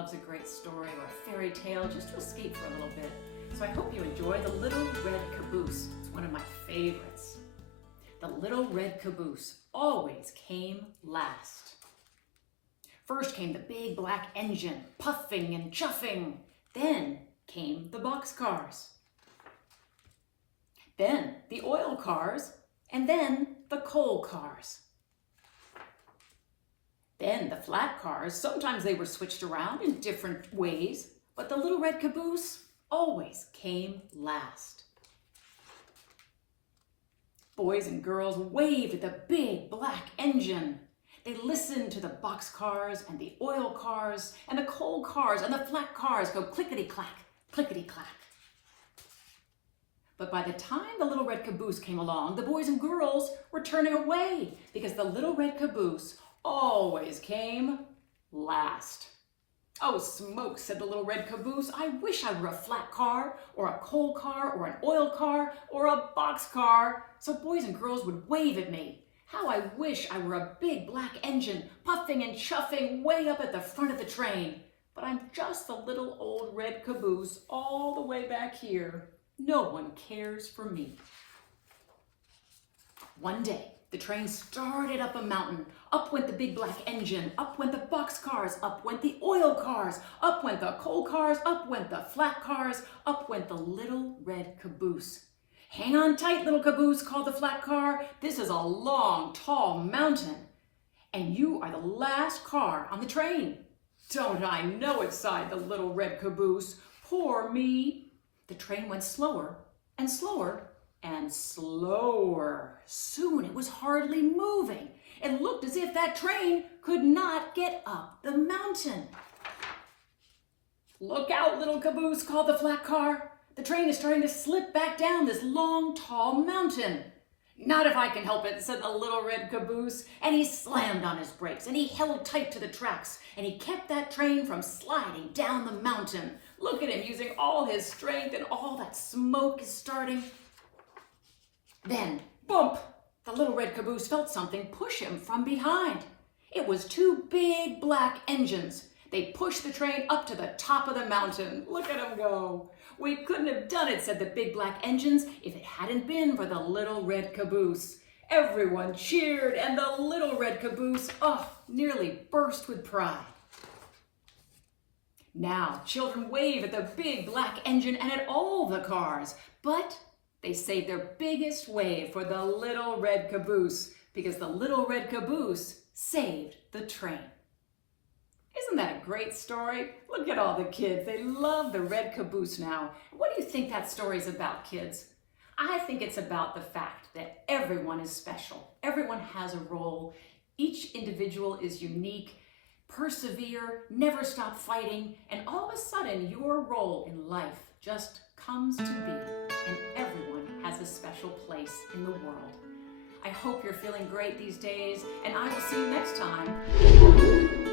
loves a great story or a fairy tale just to escape for a little bit. So I hope you enjoy The Little Red Caboose. It's one of my favorites. The Little Red Caboose always came last. First came the big black engine, puffing and chuffing. Then came the boxcars. Then the oil cars, and then the coal cars. Then the flat cars, sometimes they were switched around in different ways, but the Little Red Caboose always came last. Boys and girls waved at the big black engine. They listened to the boxcars and the oil cars and the coal cars and the flat cars go clickety-clack, clickety-clack. But by the time the Little Red Caboose came along, the boys and girls were turning away because the Little Red Caboose always came last. "Oh, smoke," said the Little Red Caboose. "I wish I were a flat car or a coal car or an oil car or a box car so boys and girls would wave at me. How I wish I were a big black engine puffing and chuffing way up at the front of the train. But I'm just the little old red caboose all the way back here. No one cares for me." One day, the train started up a mountain. Up went the big black engine. Up went the boxcars. Up went the oil cars. Up went the coal cars. Up went the flat cars. Up went the Little Red Caboose. "Hang on tight, little caboose," called the flat car. "This is a long, tall mountain, and you are the last car on the train." "Don't I know it," sighed the Little Red Caboose. "Poor me." The train went slower and slower and slower. Soon it was hardly moving. It looked as if that train could not get up the mountain. "Look out, little caboose," called the flat car. "The train is starting to slip back down this long, tall mountain." "Not if I can help it," said the Little Red Caboose, and he slammed on his brakes, and he held tight to the tracks, and he kept that train from sliding down the mountain. Look at him using all his strength, and all that smoke is starting. Then, bump! The Little Red Caboose felt something push him from behind. It was two big black engines. They pushed the train up to the top of the mountain. Look at them go. "We couldn't have done it," said the big black engines, "if it hadn't been for the Little Red Caboose." Everyone cheered, and the Little Red Caboose, nearly burst with pride. Now, children wave at the big black engine and at all the cars, but they saved their biggest wave for the Little Red Caboose because the Little Red Caboose saved the train. Isn't that a great story? Look at all the kids. They love the Red Caboose now. What do you think that story's about, kids? I think it's about the fact that everyone is special. Everyone has a role. Each individual is unique. Persevere, never stop fighting, and all of a sudden your role in life just comes to be, and everyone has a special place in the world. I hope you're feeling great these days, and I will see you next time.